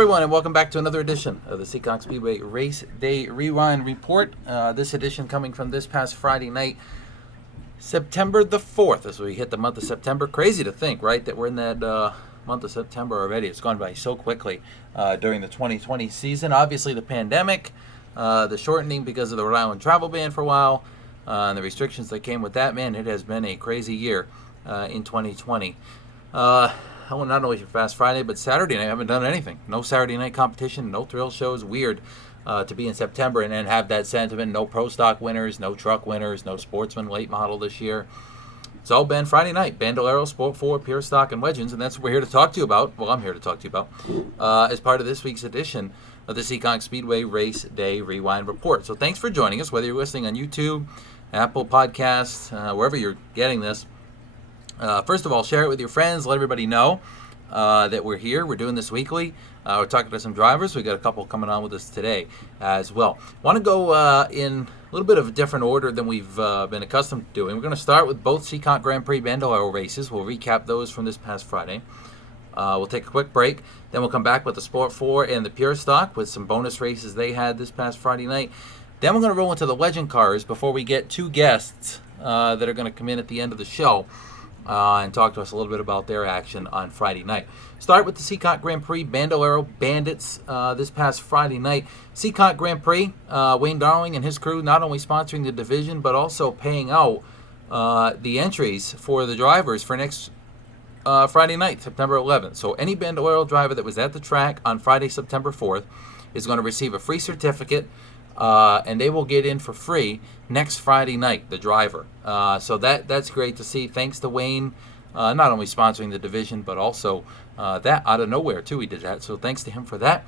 everyone, and welcome back to another edition of the Seekonk Speedway Race Day Rewind Report. This edition coming from this past Friday night, September the 4th, as we hit the month of September. Crazy to think, right, that we're in that month of September already. It's gone by so quickly during the 2020 season. Obviously, the pandemic, the shortening because of the Rhode Island travel ban for a while, and the restrictions that came with that, man, it has been a crazy year in 2020. Not only for Fast Friday, but Saturday night, I haven't done anything. No Saturday night competition, no thrill shows. Weird to be in September and then have that sentiment. No Pro Stock winners, no truck winners, no Sportsman late model this year. It's all been Friday night. Bandolero, Sport 4, Pure Stock, and Legends, and that's what we're here to talk to you about. Well, I'm here to talk to you about as part of this week's edition of the Seekonk Speedway Race Day Rewind Report. So thanks for joining us, whether you're listening on YouTube, Apple Podcasts, wherever you're getting this. First of all, share it with your friends. Let everybody know that we're here. We're doing this weekly. We're talking to some drivers. We've got a couple coming on with us today as well. Want to go in a little bit of a different order than we've been accustomed to doing. We're going to start with both Seekonk Grand Prix Bandolero races. We'll recap those from this past Friday. We'll take a quick break. Then we'll come back with the Sport 4 and the Pure Stock with some bonus races they had this past Friday night. Then we're going to roll into the Legend cars before we get two guests that are going to come in at the end of the show. And talk to us a little bit about their action on Friday night. Start with the Seekonk Grand Prix Bandolero Bandits this past Friday night. Seekonk Grand Prix, Wayne Darling and his crew not only sponsoring the division, but also paying out the entries for the drivers for next Friday night, September 11th. So any Bandolero driver that was at the track on Friday, September 4th is going to receive a free certificate, and they will get in for free next Friday night, the driver. So that's great to see. Thanks to Wayne, not only sponsoring the division, but also that out of nowhere, too, he did that. So thanks to him for that.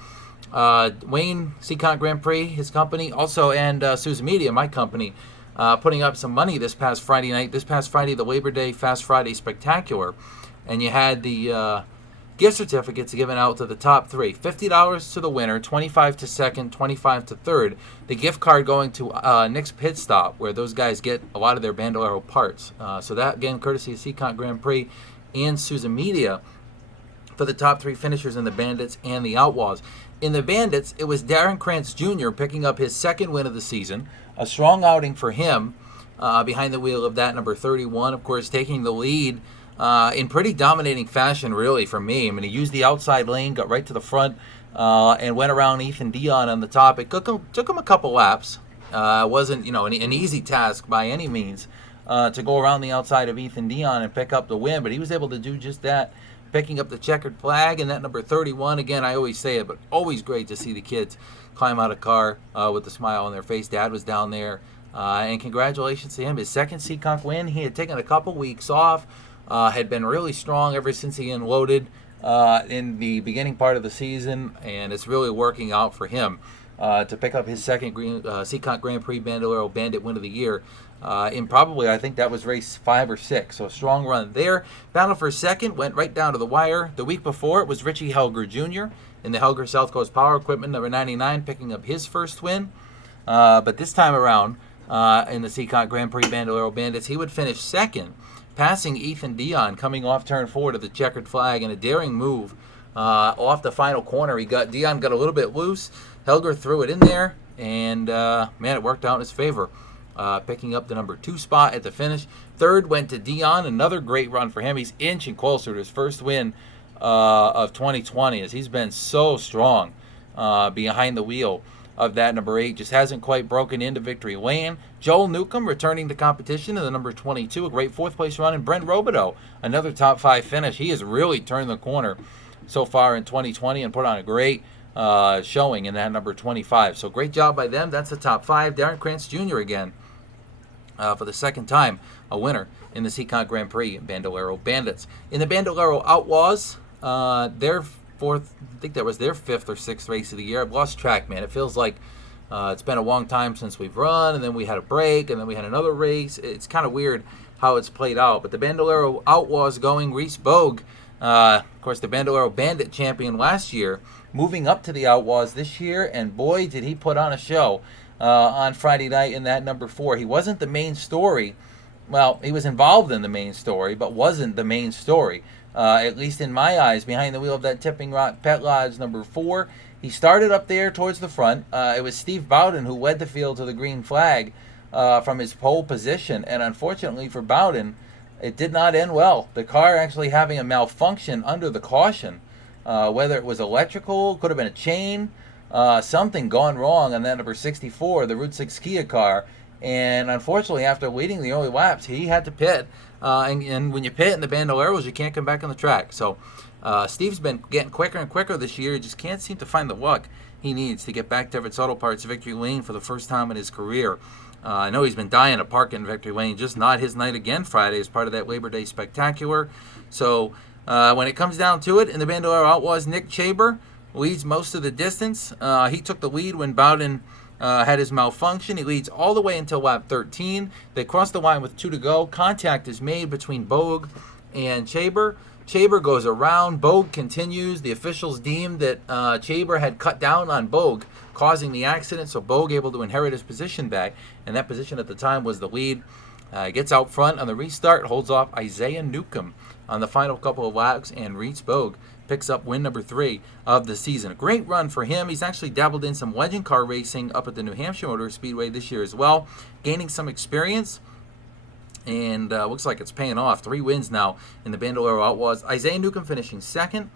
Wayne, Seekonk Grand Prix, his company, also, and Souza Media, my company, putting up some money this past Friday night. This past Friday, the Labor Day Fast Friday Spectacular. And you had the gift certificates given out to the top three. $50 to the winner, $25 to second, $25 to third. The gift card going to Nick's Pit Stop, where those guys get a lot of their Bandolero parts. So that, again, courtesy of Seekonk Grand Prix and Souza Media for the top three finishers in the Bandits and the Outlaws. In the Bandits, it was Darren Krantz Jr. picking up his second win of the season. A strong outing for him behind the wheel of that number 31, of course, taking the lead in pretty dominating fashion, really, for me. I mean, he used the outside lane, got right to the front, and went around Ethan Dion on the top. It took him a couple laps. It wasn't, an easy task by any means to go around the outside of Ethan Dion and pick up the win, but he was able to do just that, picking up the checkered flag. And that number 31, again, I always say it, but always great to see the kids climb out of car with a smile on their face. Dad was down there, and congratulations to him. His second Seekonk win. He had taken a couple weeks off. Had been really strong ever since he unloaded in the beginning part of the season, and it's really working out for him to pick up his second Seekonk Grand Prix Bandolero Bandit win of the year in probably, I think that was race 5 or 6, so a strong run there. Battle for second went right down to the wire. The week before, it was Richie Helger Jr. in the Helger South Coast Power Equipment, number 99, picking up his first win. But this time around, in the Seekonk Grand Prix Bandolero Bandits, he would finish second, passing Ethan Dion coming off turn 4 to the checkered flag in a daring move off the final corner. Dion got a little bit loose. Helger threw it in there, and man, it worked out in his favor, picking up the number 2 spot at the finish. Third went to Dion, another great run for him. He's inching closer to his first win of 2020, as he's been so strong behind the wheel of that number 8, just hasn't quite broken into victory lane. Joel Newcomb returning to competition in the number 22, a great 4th place run. And Brent Robideau, another top 5 finish. He has really turned the corner so far in 2020 and put on a great showing in that number 25. So great job by them. That's the top 5. Darren Krantz Jr. again for the second time a winner in the Seekonk Grand Prix Bandolero Bandits. In the Bandolero Outlaws, their 4th, I think that was their 5th or 6th race of the year. I've lost track, man. It feels like it's been a long time since we've run, and then we had a break, and then we had another race. It's kind of weird how it's played out. But the Bandolero Outlaws going, Reese Bogue, of course, the Bandolero Bandit champion last year, moving up to the Outlaws this year, and boy, did he put on a show on Friday night in that number 4. He wasn't the main story. Well, he was involved in the main story, but wasn't the main story at least in my eyes, behind the wheel of that Tipping Rock Pet Lodge number 4. He started up there towards the front. It was Steve Bowden who led the field to the green flag from his pole position, and unfortunately for Bowden, it did not end well. The car actually having a malfunction under the caution, whether it was electrical, could have been a chain, something gone wrong on that number 64, the Route 6 Kia car. And unfortunately, after leading the early laps, he had to pit. And when you pit in the Bandoleros, you can't come back on the track. So Steve's been getting quicker and quicker this year. He just can't seem to find the luck he needs to get back to Everett's Auto Parts Victory Lane for the first time in his career. I know he's been dying to park in Victory Lane, just not his night again Friday as part of that Labor Day Spectacular. So when it comes down to it, in the Bandolero Outlaws, Nick Chaber leads most of the distance. He took the lead when Bowden had his malfunction. He leads all the way until lap 13. They cross the line with 2 to go. Contact is made between Bogue and Chaber. Chaber goes around. Bogue continues. The officials deemed that Chaber had cut down on Bogue, causing the accident, so Bogue able to inherit his position back, and that position at the time was the lead. Gets out front on the restart, holds off Isaiah Newcomb on the final couple of laps, and Reese Bogue picks up win number 3 of the season. A great run for him. He's actually dabbled in some legend car racing up at the New Hampshire Motor Speedway this year as well, gaining some experience, and looks like it's paying off. 3 wins now in the Bandolero Outlaws. Isaiah Newcomb finishing second.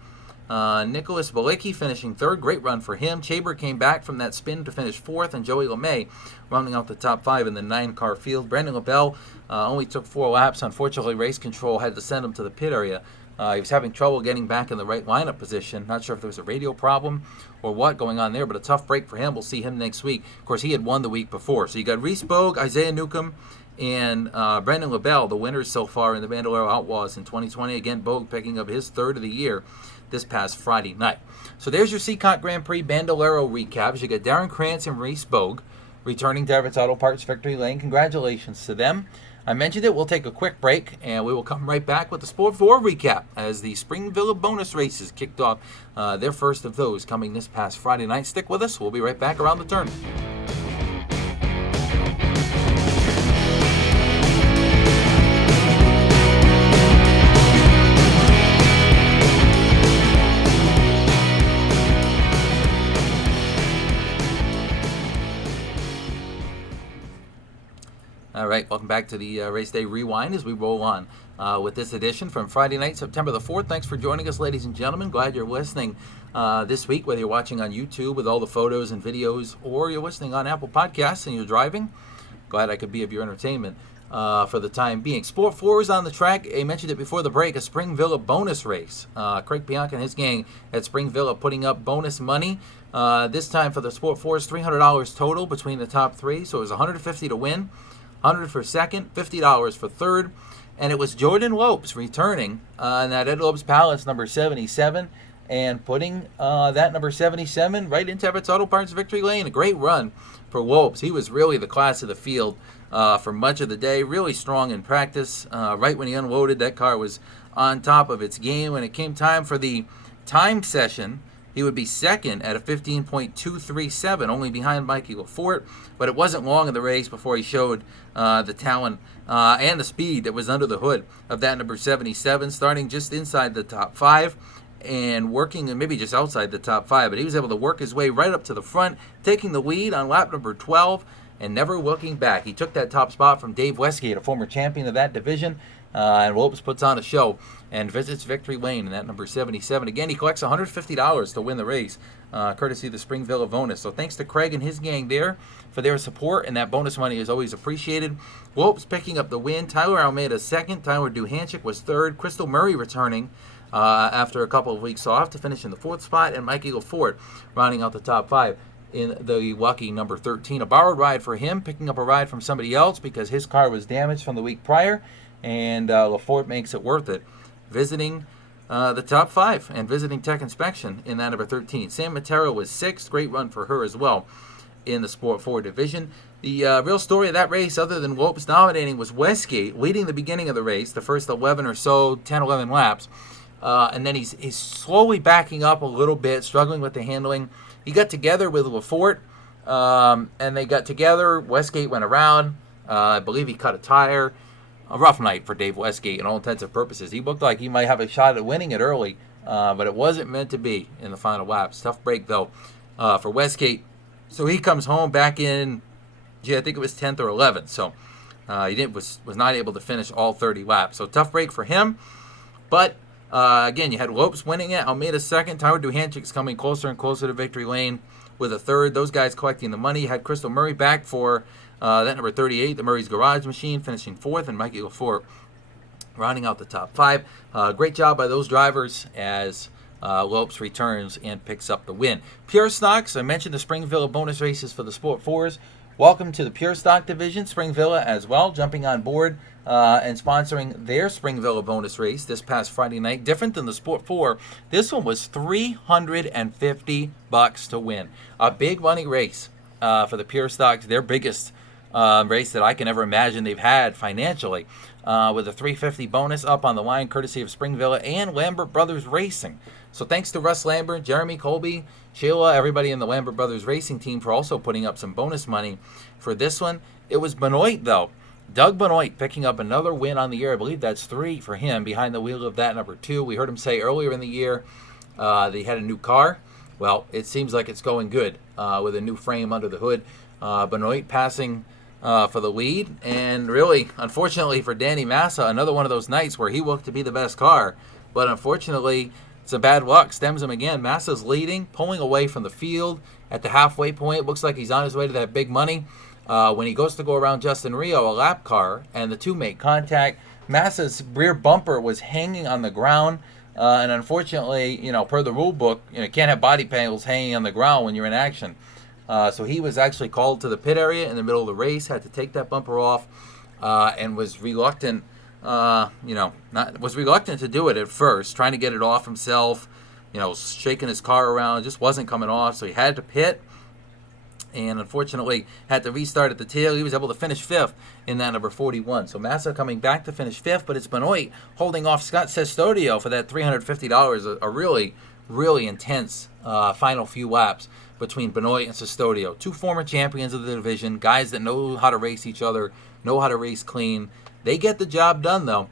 Nicholas Balicki finishing third. Great run for him. Chaber came back from that spin to finish fourth, and Joey LeMay rounding out the top 5 in the 9-car field. Brandon LaBelle only took 4 laps. Unfortunately, race control had to send him to the pit area. He was having trouble getting back in the right lineup position. Not sure if there was a radio problem or what going on there, but a tough break for him. We'll see him next week. Of course, he had won the week before. So you got Reese Bogue, Isaiah Newcomb, and Brandon LaBelle, the winners so far in the Bandolero Outlaws in 2020. Again, Bogue picking up his 3rd of the year this past Friday night. So there's your Seekonk Grand Prix Bandolero recaps. You got Darren Krantz and Reese Bogue returning to Everett's Auto Parts Victory Lane. Congratulations to them. I mentioned it. We'll take a quick break, and we will come right back with the Sport 4 recap as the Spring Villa bonus races kicked off their first of those coming this past Friday night. Stick with us. We'll be right back around the turn. All right, welcome back to the Race Day Rewind as we roll on with this edition from Friday night, September the 4th. Thanks for joining us, ladies and gentlemen. Glad you're listening this week, whether you're watching on YouTube with all the photos and videos or you're listening on Apple Podcasts and you're driving. Glad I could be of your entertainment for the time being. Sport 4 is on the track. I mentioned it before the break, a Spring Villa bonus race. Craig Bianca and his gang at Spring Villa putting up bonus money. This time for the Sport 4 is $300 total between the top 3, so it was $150 to win. $100 for second, $50 for third, and it was Jordan Lopes returning in that Ed Lopes Palace number 77 and putting that number 77 right into Everett's Auto Parts Victory Lane. A great run for Lopes. He was really the class of the field for much of the day, really strong in practice. Right when he unloaded, that car was on top of its game. When it came time for the time session, he would be second at a 15.237, only behind Mikey Lafort, but it wasn't long in the race before he showed the talent and the speed that was under the hood of that number 77, starting just inside the top 5 and working maybe just outside the top 5, but he was able to work his way right up to the front, taking the lead on lap number 12 and never looking back. He took that top spot from Dave Westgate, a former champion of that division, and Lopes puts on a show and visits Victory Lane in that number 77. Again, he collects $150 to win the race, courtesy of the Spring Villa bonus. So thanks to Craig and his gang there for their support, and that bonus money is always appreciated. Lopes picking up the win. Tyler Almeida second. Tyler Duhanchik was third. Crystal Murray returning after a couple of weeks off to finish in the 4th spot, and Mikey Lafort rounding out the top 5 in the lucky number 13. A borrowed ride for him, picking up a ride from somebody else because his car was damaged from the week prior, and Lafort makes it worth it, visiting the top 5 and visiting Tech Inspection in that number 13. Sam Matera was 6th. Great run for her as well in the Sport 4 division. The real story of that race, other than Lopes dominating, was Westgate leading the beginning of the race, the first 11 or so, 10, 11 laps. And then he's slowly backing up a little bit, struggling with the handling. He got together with Lafort, and they got together. Westgate went around. I believe he cut a tire. a rough night for Dave Westgate in all intents and purposes. He looked like he might have a shot at winning it early, but it wasn't meant to be in the final laps. Tough break, though, for Westgate. So he comes home back in, I think it was 10th or 11th. So he was not able to finish all 30 laps. So tough break for him. But again, you had Lopes winning it, Almeida second, Tyler Duhanchik's coming closer and closer to victory lane with a third. Those guys collecting the money. You had Crystal Murray back for that number 38, the Murray's Garage Machine, finishing fourth, and Mikey Lafort rounding out the top five. Great job by those drivers as Lopes returns and picks up the win. Pure Stocks, I mentioned the Spring Villa bonus races for the Sport 4s. Welcome to the Pure Stock division, Spring Villa as well, jumping on board and sponsoring their Spring Villa bonus race this past Friday night. Different than the Sport 4, this one was $350 to win. A big money race for the Pure Stocks, their biggest race that I can ever imagine they've had financially, with a $350 bonus up on the line courtesy of Spring Villa and Lambert Brothers Racing. So thanks to Russ Lambert, Jeremy Colby, Sheila, everybody in the Lambert Brothers Racing team for also putting up some bonus money for this one. It was Benoit, though. Doug Benoit picking up another win on the year. I believe that's 3 for him behind the wheel of that number 2. We heard him say earlier in the year they had a new car. Well, it seems like it's going good with a new frame under the hood. Benoit passing for the lead. And really, unfortunately for Danny Massa, another one of those nights where he looked to be the best car. But unfortunately, some bad luck stems him again. Massa's leading, pulling away from the field at the halfway point. Looks like he's on his way to that big money. When he goes to go around Justin Rio, a lap car, and the two make contact, Massa's rear bumper was hanging on the ground. And unfortunately, per the rule book, you can't have body panels hanging on the ground when you're in action. So he was actually called to the pit area in the middle of the race, had to take that bumper off, and was reluctant. Was reluctant to do it at first, trying to get it off himself, shaking his car around, just wasn't coming off, so he had to pit, and unfortunately had to restart at the tail. He was able to finish 5th in that number 41. So Massa coming back to finish 5th, but it's Benoit holding off Scott Sestodio for that $350, a really, really intense final few laps between Benoit and Sestodio. 2 former champions of the division, guys that know how to race each other, know how to race clean. They get the job done, though,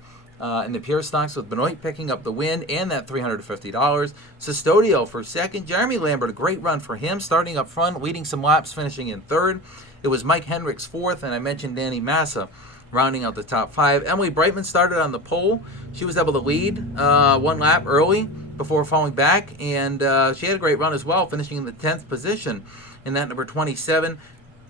in the Pure Stocks, with Benoit picking up the win and that $350. Sestodio for second. Jeremy Lambert, a great run for him, starting up front, leading some laps, finishing in third. It was Mike Hendricks fourth, and I mentioned Danny Massa rounding out the top 5. Emily Brightman started on the pole. She was able to lead 1 lap early before falling back, and she had a great run as well, finishing in the 10th position in that number 27.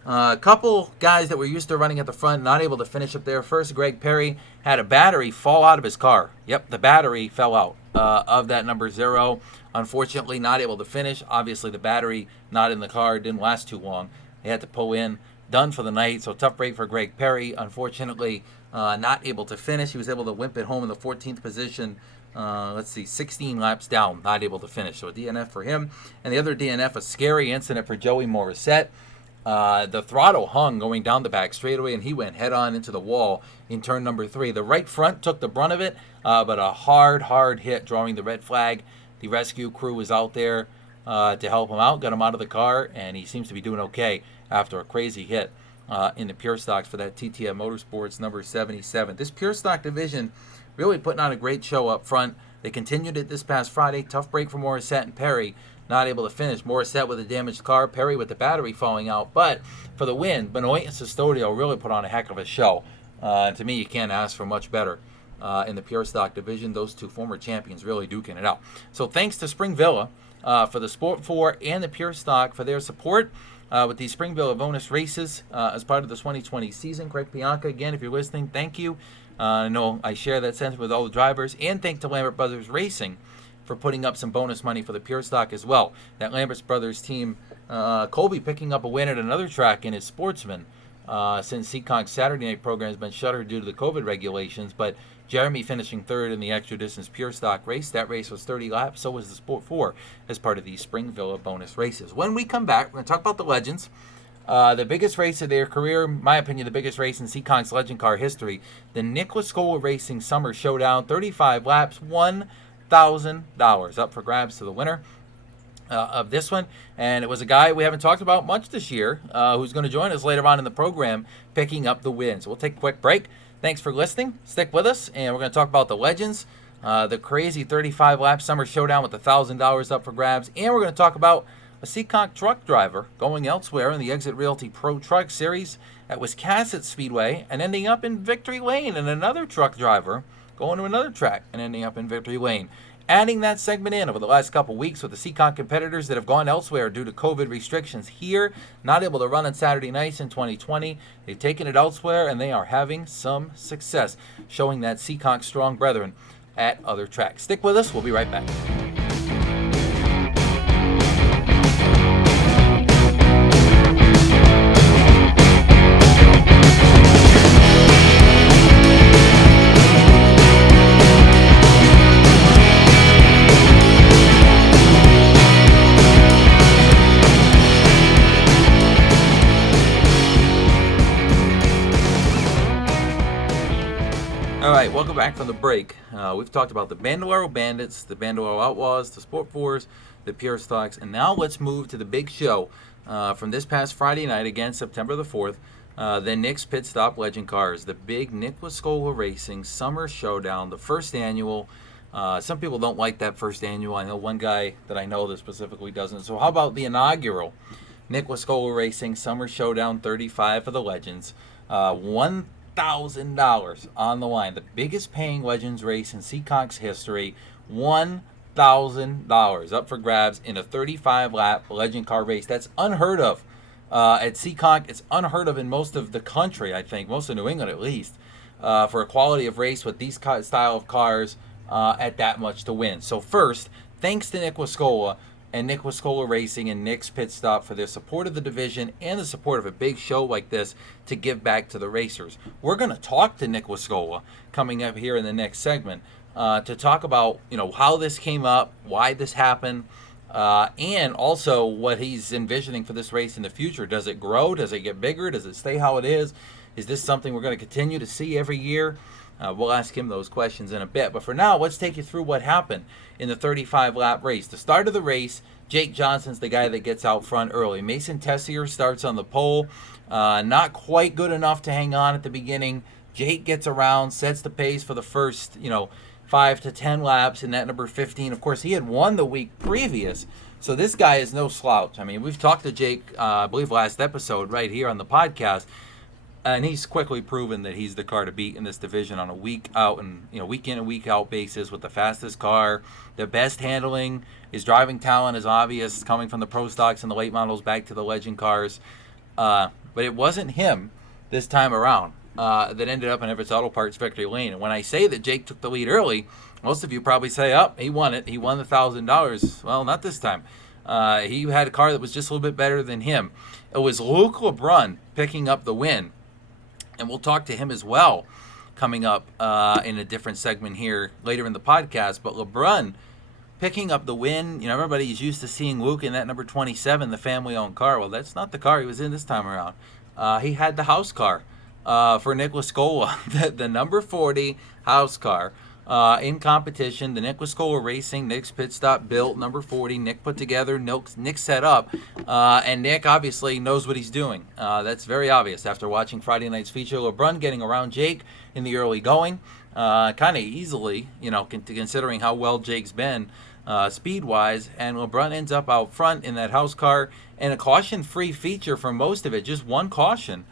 A couple guys that were used to running at the front not able to finish up there. First, Greg Perry had a battery fall out of his car. Yep, the battery fell out of that number 0. Unfortunately, not able to finish. Obviously, the battery not in the car didn't last too long. They had to pull in. Done for the night, so tough break for Greg Perry. Unfortunately, not able to finish. He was able to wimp it home in the 14th position. 16 laps down, not able to finish. So a DNF for him. And the other DNF, a scary incident for Joey Morissette. The throttle hung going down the back straightaway, and he went head-on into the wall in turn number 3. The right front took the brunt of it, but a hard hit, drawing the red flag. The rescue crew was out there to help him out, got him out of the car, and he seems to be doing okay after a crazy hit in the Pure Stocks for that TTM Motorsports number 77. This Pure Stock division really putting on a great show up front. They continued it this past Friday. Tough break for Morissette and Perry. Not able to finish. Morissette with a damaged car, Perry with the battery falling out. But for the win, Benoit and Sestodio really put on a heck of a show. To me, you can't ask for much better in the Pure Stock division. Those 2 former champions really duking it out. So thanks to Spring Villa for the Sport 4 and the Pure Stock for their support with these Spring Villa bonus races as part of the 2020 season. Craig Bianca, again, if you're listening, thank you. I know I share that sentiment with all the drivers. And thanks to Lambert Brothers Racing for putting up some bonus money for the Pure Stock as well. That Lambert Brothers team, Colby picking up a win at another track in his Sportsman since Seekonk's Saturday night program has been shuttered due to the COVID regulations. But Jeremy finishing 3rd in the extra distance Pure Stock race. That race was 30 laps. So was the Sport 4 as part of these Spring Villa bonus races. When we come back, we're going to talk about the legends. The biggest race of their career, in my opinion, the biggest race in Seekonk's legend car history. The Lascuola Racing Summer Showdown, 35 laps, $1,000 up for grabs to the winner of this one. And it was a guy we haven't talked about much this year who's going to join us later on in the program picking up the win. So we'll take a quick break. Thanks for listening. Stick with us, and we're going to talk about the legends, the crazy 35-lap summer showdown with $1,000 up for grabs, and we're going to talk about a Seekonk truck driver going elsewhere in the Exit Realty Pro Truck Series at Wiscasset Speedway and ending up in Victory Lane, and another truck driver going to another track and ending up in Victory Lane. Adding that segment in over the last couple weeks with the Seekonk competitors that have gone elsewhere due to COVID restrictions here, not able to run on Saturday nights in 2020. They've taken it elsewhere, and they are having some success, showing that Seekonk strong brethren at other tracks. Stick with us. We'll be right back. All right, welcome back from the break. We've talked about the Bandolero Bandits, the Bandolero Outlaws, the Sport Fours, the Pure Stocks, and now let's move to the big show from this past Friday night, again, September the 4th, the Nick's Pit Stop Legend Cars, the big Nick Lascuola Racing Summer Showdown, the first annual. Some people don't like that first annual. I know one guy that I know that specifically doesn't. So how about the inaugural Nick Lascuola Racing Summer Showdown 35 for the Legends? $1,000 on the line. The biggest paying Legends race in Seekonk's history. $1,000 up for grabs in a 35-lap Legend car race. That's unheard of at Seekonk. It's unheard of in most of the country, I think, most of New England at least, for a quality of race with these style of cars at that much to win. So first, thanks to Nick Lascuola and Nick Lascuola Racing and Nick's Pit Stop for their support of the division and the support of a big show like this to give back to the racers. We're going to talk to Nick Lascuola coming up here in the next segment to talk about how this came up, why this happened, and also what he's envisioning for this race in the future. Does it grow? Does it get bigger? Does it stay how it is? Is this something we're going to continue to see every year? We'll ask him those questions in a bit. But for now, let's take you through what happened in the 35-lap race. The start of the race, Jake Johnson's the guy that gets out front early. Mason Tessier starts on the pole. Not quite good enough to hang on at the beginning. Jake gets around, sets the pace for the first, 5 to 10 laps in that number 15. Of course, he had won the week previous. So this guy is no slouch. I mean, we've talked to Jake, I believe last episode right here on the podcast. And he's quickly proven that he's the car to beat in this division on a week out and week in and week out basis with the fastest car, the best handling. His driving talent is obvious, coming from the pro stocks and the late models back to the legend cars. But it wasn't him this time around that ended up in Everett's Auto Parts Victory Lane. And when I say that Jake took the lead early, most of you probably say, "Oh, he won it. He won the $1,000." Well, not this time. He had a car that was just a little bit better than him. It was Luke LeBrun picking up the win. And we'll talk to him as well coming up in a different segment here later in the podcast. But LeBrun picking up the win. Everybody's used to seeing Luke in that number 27, the family-owned car. Well, that's not the car he was in this time around. He had the house car for Nick Lascuola, the number 40 house car. In competition, the Nick Lascuola Racing, Nick's Pit Stop built, number 40. Nick put together, Nick set up, and Nick obviously knows what he's doing. That's very obvious after watching Friday night's feature. LeBrun getting around Jake in the early going, kind of easily, considering how well Jake's been speed-wise, and LeBrun ends up out front in that house car, and a caution-free feature for most of it, just one caution.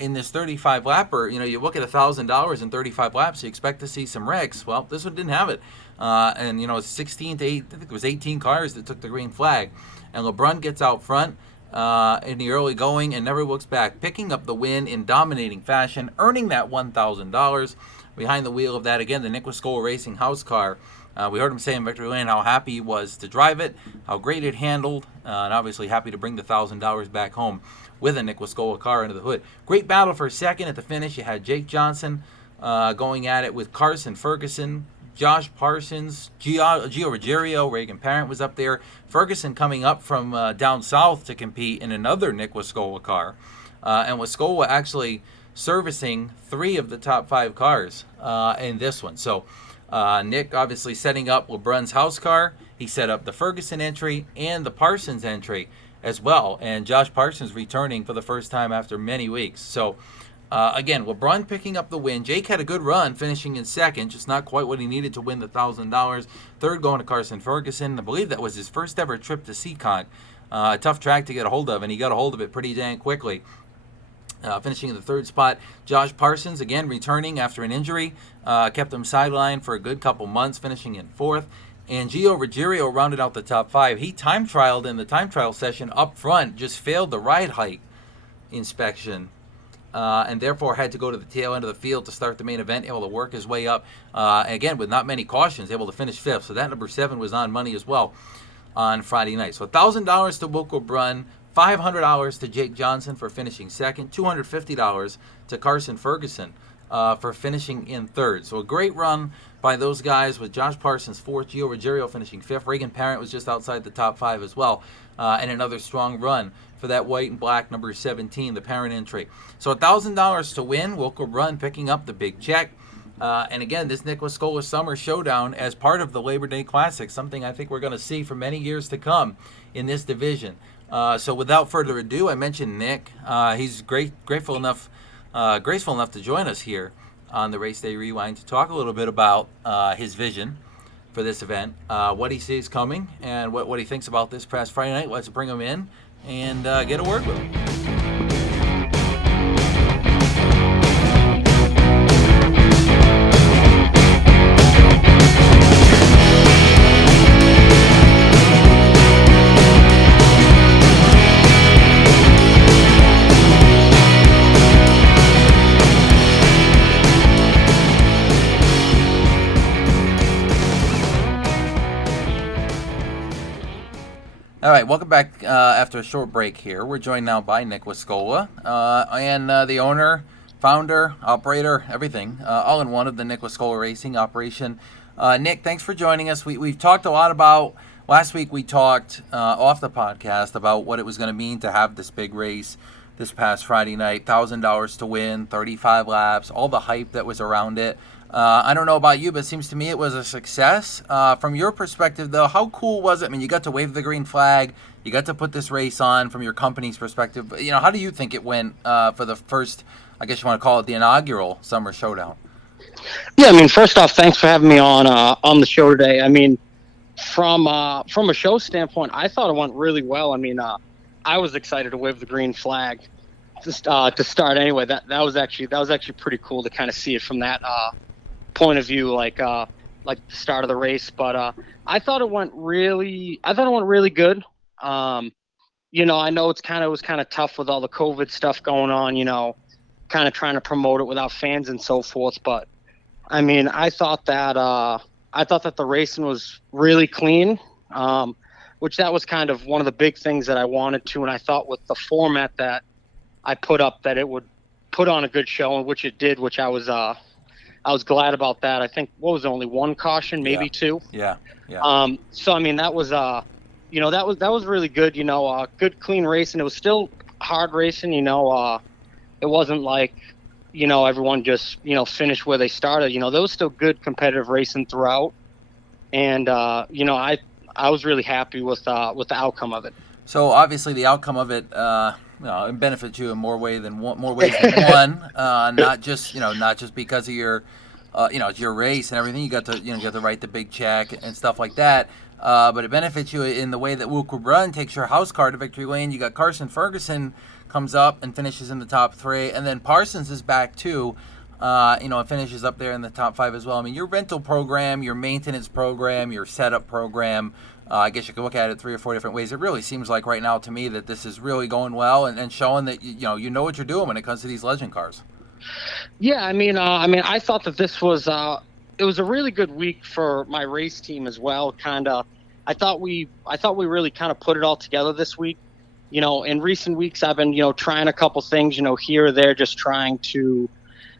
In this 35-lapper, you look at $1,000 in 35 laps, you expect to see some wrecks. Well, this one didn't have it. And, it's 16 to 8, I think it was 18 cars that took the green flag. And LeBrun gets out front in the early going and never looks back, picking up the win in dominating fashion, earning that $1,000. Behind the wheel of that, again, the Nick Lascuola Racing house car. We heard him say in Victory Lane how happy he was to drive it, how great it handled, and obviously happy to bring the $1,000 back home with a Nick Lascuola car under the hood. Great battle for a second at the finish. You had Jake Johnson going at it with Carson Ferguson, Josh Parsons, Gio Ruggiero, Reagan Parent was up there. Ferguson coming up from down south to compete in another Nick Lascuola car. And Lascuola actually servicing 3 of the top 5 cars in this one. So Nick obviously setting up LeBrun's house car. He set up the Ferguson entry and the Parsons entry as well. And Josh Parsons returning for the first time after many weeks. So Again, LeBrun picking up the win. Jake had a good run, finishing in second, just not quite what he needed to win the $1,000. Third going to Carson Ferguson. I believe that was his first ever trip to Seekonk. A tough track to get a hold of, and he got a hold of it pretty dang quickly. Finishing in the third spot, Josh Parsons, again returning after an injury, kept him sidelined for a good couple months, finishing in fourth. And Gio Ruggiero rounded out the top five. He time trialed in the time trial session up front, just failed the ride height inspection, and therefore had to go to the tail end of the field to start the main event, able to work his way up. Again, with not many cautions, able to finish fifth. So that number 7 was on money as well on Friday night. So $1,000 to LeBrun, $500 to Jake Johnson for finishing second, $250 to Carson Ferguson for finishing in third. So a great run by those guys, with Josh Parsons fourth, Gio Ruggiero finishing fifth. Reagan Parent was just outside the top 5 as well, and another strong run for that white and black number 17, the Parent entry. So $1,000 to win, LeBrun picking up the big check. And again, this Nick Lascuola Summer Showdown as part of the Labor Day Classic, something I think we're going to see for many years to come in this division. So without further ado, I mentioned Nick. He's graceful enough to join us here on the Race Day Rewind to talk a little bit about his vision for this event, what he sees coming, and what he thinks about this past Friday night. Let's bring him in and get a word with him. All right, welcome back after a short break here. We're joined now by Nick Lascuola, and the owner, founder, operator, everything, all in one of the Nick Lascuola Racing operation. Nick, thanks for joining us. We've talked a lot about, last week we talked off the podcast about what it was going to mean to have this big race this past Friday night, $1,000 to win, 35 laps, all the hype that was around it. I don't know about you, but it seems to me it was a success. From your perspective, though, how cool was it? I mean, you got to wave the green flag. You got to put this race on from your company's perspective. You know, how do you think it went for the first, I guess you want to call it the inaugural Summer Showdown? Yeah, I mean, first off, thanks for having me on the show today. I mean, from a show standpoint, I thought it went really well. I mean, I was excited to wave the green flag to start anyway. That was actually pretty cool to kind of see it from that point of view, like the start of the race. But I thought it went really good. You know, I know it was kind of tough with all the COVID stuff going on, you know, kind of trying to promote it without fans and so forth. But I mean, I thought that the racing was really clean, which that was kind of one of the big things that I wanted to. And I thought with the format that I put up that it would put on a good show, and which it did, which I was glad about that. I think, what was it, only one caution, maybe two? Yeah. So I mean, that was you know, that was really good. You know, good clean racing. It was still hard racing. You know, it wasn't like, you know, everyone just, you know, finished where they started. You know, there was still good competitive racing throughout, and you know, I was really happy with the outcome of it. So obviously the outcome of it, it benefits you in more ways than one. Not just because of your, it's your race and everything. You got to write the big check and stuff like that. But it benefits you in the way that LeBrun takes your house car to victory lane. You got Carson Ferguson comes up and finishes in the top 3, and then Parsons is back too. And finishes up there in the top 5 as well. I mean, your rental program, your maintenance program, your setup program, I guess you could look at it 3 or 4 different ways. It really seems like right now to me that this is really going well and showing that you know what you're doing when it comes to these legend cars. Yeah, I mean, I thought that this was it was a really good week for my race team as well. I thought we really kind of put it all together this week. You know, in recent weeks, I've been, you know, trying a couple things, you know, here or there, just trying to,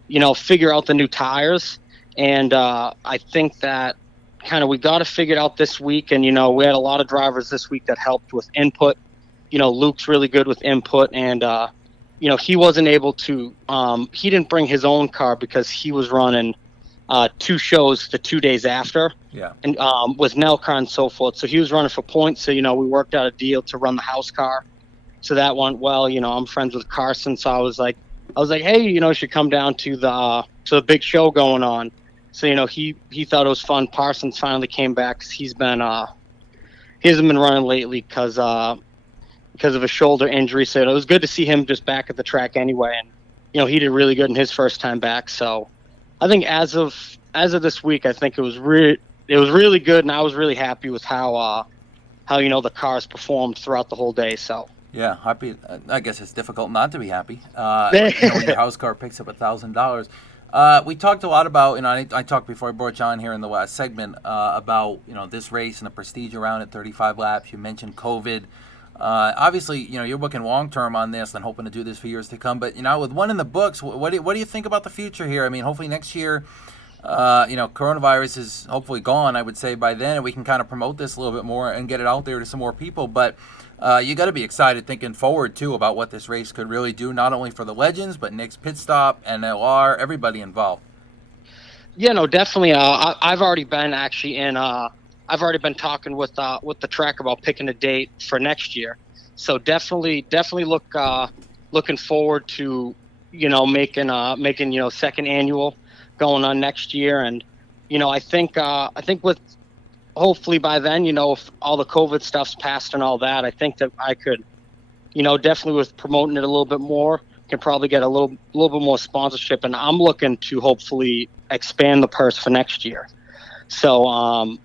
you know, figure out the new tires. And I think that kind of we got to figure it out this week. And, you know, we had a lot of drivers this week that helped with input. You know, Luke's really good with input. And, you know, he wasn't able to he didn't bring his own car because he was running 2 shows the 2 days after. Yeah. And with Nelcar and so forth. So he was running for points. So, you know, we worked out a deal to run the house car. So that went well. You know, I'm friends with Carson. So I was like, I was like, hey, you should come down to the big show going on. So he thought it was fun. Parsons finally came back 'cause he hasn't been running lately because of a shoulder injury. So it was good to see him just back at the track anyway. And he did really good in his first time back. So I think as of this week, I think it was really good, and I was really happy with how the cars performed throughout the whole day. So Yeah, happy. I guess it's difficult not to be happy. When your house car picks up $1,000. We talked a lot about, I talked before I brought you on here in the last segment about, this race and the prestige around it, 35 laps. You mentioned COVID. Obviously, you're looking long term on this and hoping to do this for years to come. But, with one in the books, what do you think about the future here? I mean, hopefully next year, coronavirus is hopefully gone, I would say, by then, and we can kind of promote this a little bit more and get it out there to some more people. But you got to be excited thinking forward, too, about what this race could really do, not only for the legends, but Nick's pit stop, NLR, everybody involved. yeah, no, definitely. I've already been actually I've already been talking with the track about picking a date for next year. So definitely looking forward to making second annual going on next year. And I think with hopefully by then, if all the COVID stuff's passed and all that, I think that I could, definitely with promoting it a little bit more, can probably get a little bit more sponsorship. And I'm looking to hopefully expand the purse for next year. So, I'm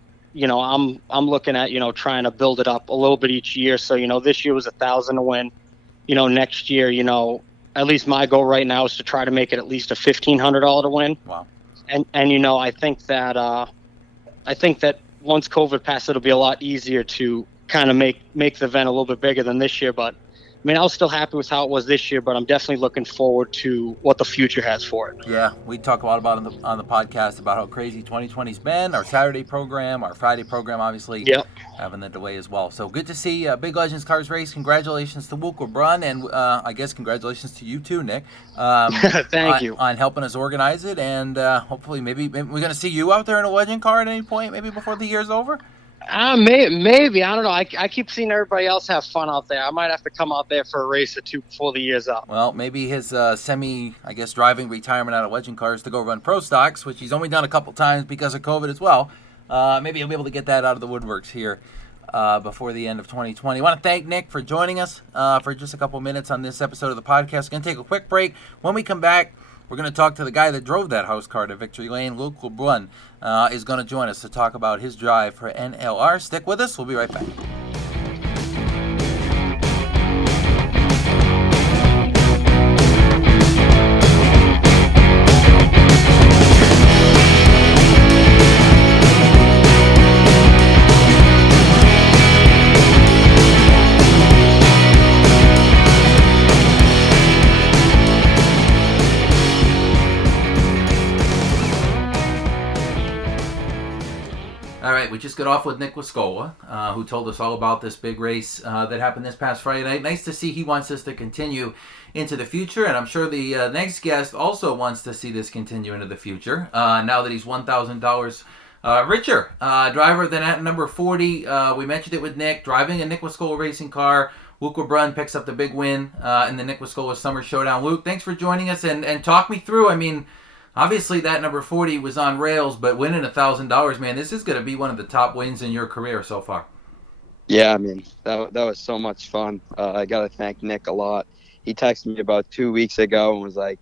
looking at, trying to build it up a little bit each year. So, this year was 1,000 to win. Next year, at least my goal right now is to try to make it at least a $1,500 to win. Wow. And I think that once COVID passes, it'll be a lot easier to kind of make the event a little bit bigger than this year. But I mean, I was still happy with how it was this year, but I'm definitely looking forward to what the future has for it. Yeah, we talk a lot about on the podcast about how crazy 2020's been. Our Saturday program, our Friday program, obviously, Yep. having the delay as well. So good to see Big Legends Cars race. Congratulations to Luke LeBrun, and I guess congratulations to you too, Nick. Thank you. On helping us organize it, and hopefully maybe we're going to see you out there in a Legend car at any point, maybe before the year's over. Maybe. I don't know. I keep seeing everybody else have fun out there. I might have to come out there for a race or two before the year's up. Well, maybe his driving retirement out of Legend Cars to go run Pro Stocks, which he's only done a couple times because of COVID as well. Maybe he'll be able to get that out of the woodworks here before the end of 2020. I want to thank Nick for joining us for just a couple minutes on this episode of the podcast. We're going to take a quick break. When we come back, we're going to talk to the guy that drove that house car to victory lane. Luke LeBrun is going to join us to talk about his drive for NLR. Stick with us. We'll be right back. All right, we just got off with Nick Lascuola, who told us all about this big race that happened this past Friday night. Nice to see he wants us to continue into the future, and I'm sure the next guest also wants to see this continue into the future, now that he's $1,000 richer. Driver than at number 40. We mentioned it with Nick, driving a Nick Lascuola racing car. Luke LeBrun picks up the big win in the Nick Lascuola Summer Showdown. Luke, thanks for joining us, and talk me through, obviously, that number 40 was on rails, but winning $1,000, man, this is going to be one of the top wins in your career so far. Yeah, that was so much fun. I got to thank Nick a lot. He texted me about 2 weeks ago and was like,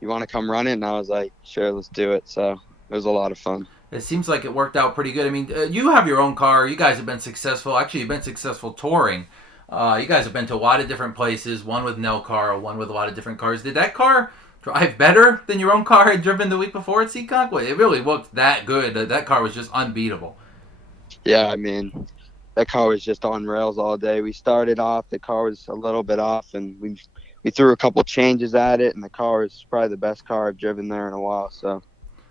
you want to come run it? And I was like, sure, let's do it. So it was a lot of fun. It seems like it worked out pretty good. You have your own car. You guys have been successful. Actually, you've been successful touring. You guys have been to a lot of different places, one with no car, one with a lot of different cars. Did that car drive better than your own car had driven the week before at Seekonk? It really looked that good. That car was just unbeatable. Yeah, that car was just on rails all day. We started off, the car was a little bit off, and we threw a couple changes at it, and the car was probably the best car I've driven there in a while. So,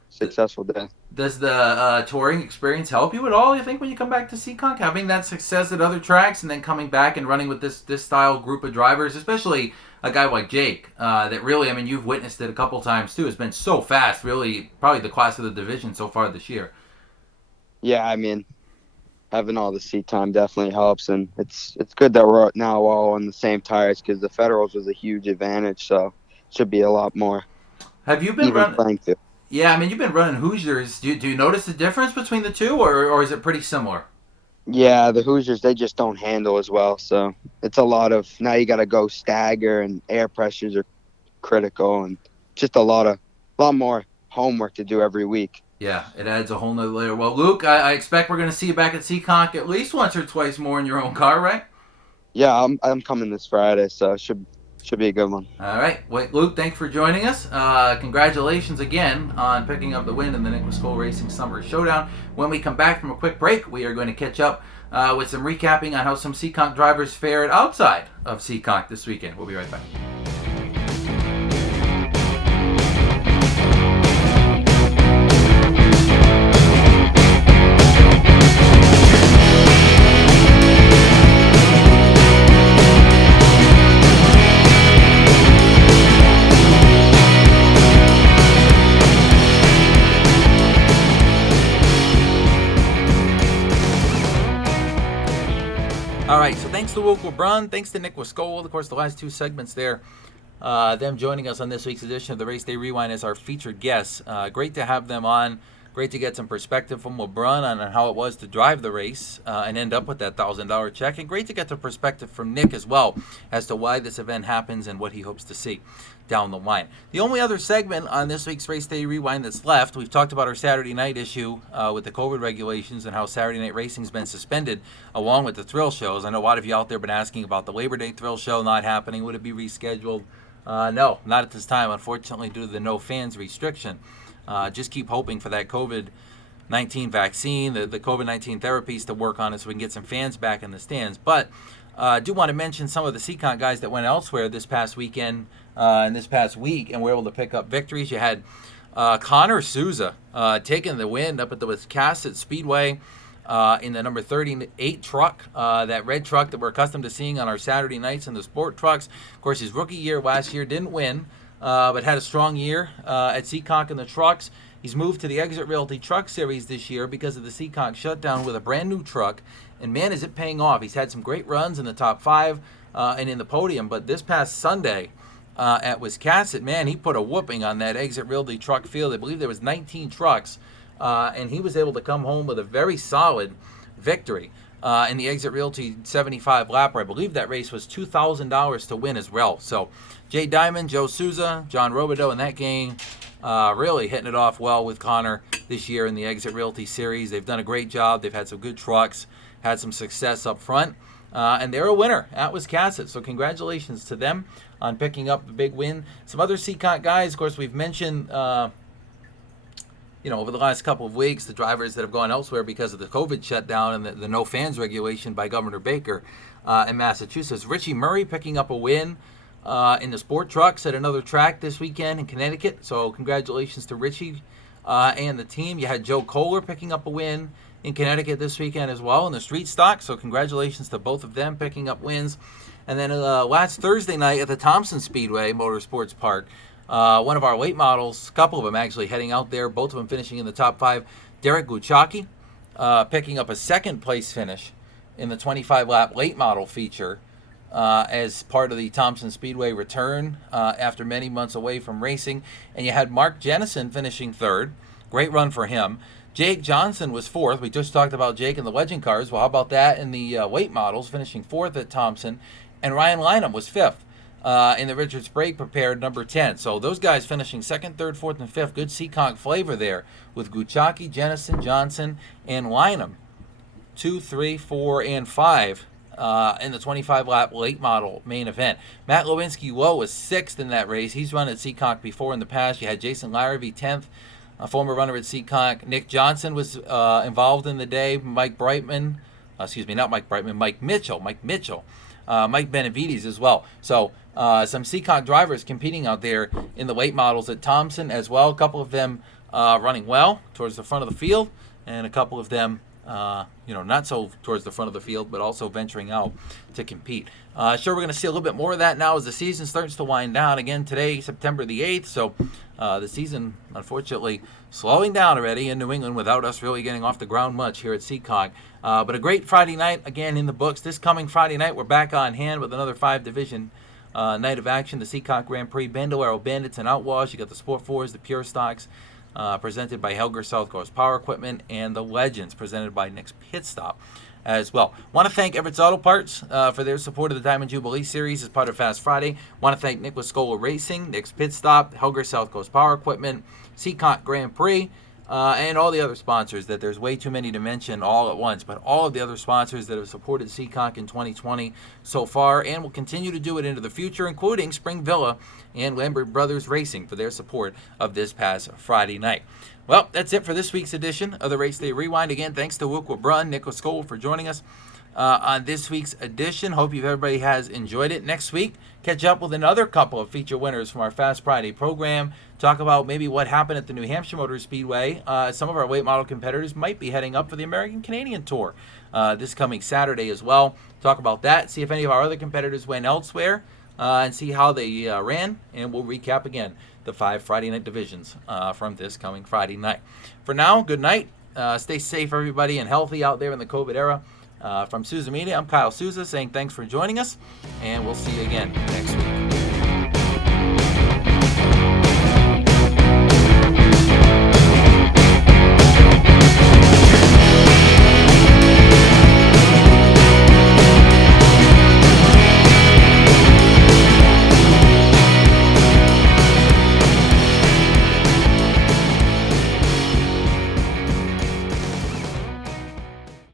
successful day. Does the touring experience help you at all, you think, when you come back to Seekonk? Having that success at other tracks and then coming back and running with this style group of drivers, especially a guy like Jake, that really, you've witnessed it a couple times too, has been so fast, really, probably the class of the division so far this year. Yeah, having all the seat time definitely helps, and it's good that we're now all on the same tires because the Federals was a huge advantage, so should be a lot more Have you been even running? playing field. Yeah, I mean, you've been running Hoosiers. Do you notice the difference between the two, or is it pretty similar? Yeah, the Hoosiers, they just don't handle as well. So it's a lot of now you got to go stagger and air pressures are critical and just a lot more homework to do every week. Yeah, it adds a whole nother layer. Well, Luke, I expect we're going to see you back at Seekonk at least once or twice more in your own car, right? Yeah, I'm coming this Friday, so it should be a good one. All right. Wait, Luke, thanks for joining us. Congratulations again on picking up the win in the Lascuola Racing Summer Showdown. When we come back from a quick break, we are going to catch up with some recapping on how some Seekonk drivers fared outside of Seekonk this weekend. We'll be right back. All right, so thanks to LeBrun, thanks to Nick Lascuola, of course, the last two segments there, them joining us on this week's edition of the Race Day Rewind as our featured guests. Great to have them on. Great to get some perspective from LeBrun on how it was to drive the race and end up with that $1,000 check. And great to get the perspective from Nick as well as to why this event happens and what he hopes to see down the line. The only other segment on this week's Race Day Rewind that's left, we've talked about our Saturday night issue with the COVID regulations and how Saturday night racing's been suspended along with the thrill shows. I know a lot of you out there have been asking about the Labor Day thrill show not happening. Would it be rescheduled? No, not at this time, unfortunately, due to the no fans restriction. Just keep hoping for that COVID-19 vaccine, the COVID-19 therapies to work on it so we can get some fans back in the stands. But I do want to mention some of the Seekonk guys that went elsewhere this past weekend and this past week and were able to pick up victories. You had Kyle Souza taking the win up at the Seekonk Speedway in the number 38 truck, that red truck that we're accustomed to seeing on our Saturday nights in the sport trucks. Of course, his rookie year last year didn't win, but had a strong year at Seekonk in the trucks. He's moved to the Exit Realty Truck Series this year because of the Seekonk shutdown with a brand new truck. And man, is it paying off. He's had some great runs in the top 5 and in the podium. But this past Sunday at Wiscasset, man, he put a whooping on that Exit Realty Truck field. I believe there was 19 trucks. And he was able to come home with a very solid victory in the Exit Realty 75 lapper. I believe that race was $2,000 to win as well. So Jay Diamond, Joe Souza, John Robideau, and that gang really hitting it off well with Connor this year in the Exit Realty Series. They've done a great job. They've had some good trucks, had some success up front, and they're a winner at Wiscasset. So congratulations to them on picking up the big win. Some other Seekonk guys, of course, we've mentioned over the last couple of weeks, the drivers that have gone elsewhere because of the COVID shutdown and the no fans regulation by Governor Baker in Massachusetts. Richie Murray picking up a win in the sport trucks at another track this weekend in Connecticut. So congratulations to Richie and the team. You had Joe Kohler picking up a win in Connecticut this weekend as well in the street stock. So congratulations to both of them picking up wins. And then last Thursday night at the Thompson Speedway Motorsports Park, one of our late models, a couple of them actually heading out there, both of them finishing in the top 5. Derek Guchaki picking up a second place finish in the 25-lap late model feature as part of the Thompson Speedway return after many months away from racing. And you had Mark Jennison finishing 3rd. Great run for him. Jake Johnson was 4th. We just talked about Jake in the legend cars. Well, how about that in the weight models, finishing 4th at Thompson. And Ryan Lynham was 5th. In the Richard Sprague prepared number 10. So those guys finishing 2nd, 3rd, 4th, and 5th. Good Seekonk flavor there with Guchaki, Jennison, Johnson, and Lynham. 2, 3, 4, and 5 in the 25-lap late model main event. Matt Lewinsky-Lowe was 6th in that race. He's run at Seekonk before in the past. You had Jason Larrabee 10th, a former runner at Seekonk. Nick Johnson was involved in the day. Mike Mitchell. Mike Benavides as well. So some Seekonk drivers competing out there in the late models at Thompson as well. A couple of them running well towards the front of the field, and a couple of them, not so towards the front of the field, but also venturing out to compete. Sure, we're going to see a little bit more of that now as the season starts to wind down. Again, today, September the 8th, so the season, unfortunately, slowing down already in New England without us really getting off the ground much here at Seekonk. But a great Friday night, again, in the books. This coming Friday night, we're back on hand with another 5-division night of action, the Seekonk Grand Prix, Bandolero Bandits and Outlaws. You got the Sport 4s, the Pure Stocks, presented by Helger South Coast Power Equipment, and the Legends, presented by Nick's Pit Stop as well. Want to thank Everett's Auto Parts for their support of the Diamond Jubilee Series as part of Fast Friday. Want to thank Nick Lascuola Racing, Nick's Pit Stop, Helger South Coast Power Equipment, Seekonk Grand Prix, and all the other sponsors that there's way too many to mention all at once, but all of the other sponsors that have supported Seekonk in 2020 so far and will continue to do it into the future, including Spring Villa and Lambert Brothers Racing for their support of this past Friday night. Well, that's it for this week's edition of the Race Day Rewind. Again, thanks to LeBrun, Nick Lascuola for joining us on this week's edition. Hope everybody has enjoyed it. Next week, catch up with another couple of feature winners from our Fast Friday program. Talk about maybe what happened at the New Hampshire Motor Speedway. Some of our late model competitors might be heading up for the American Canadian Tour this coming Saturday as well. Talk about that. See if any of our other competitors went elsewhere and see how they ran. And we'll recap again the 5 Friday night divisions from this coming Friday night. For now, good night. Stay safe, everybody, and healthy out there in the COVID era. From Souza Media, I'm Kyle Souza saying thanks for joining us, and we'll see you again next week.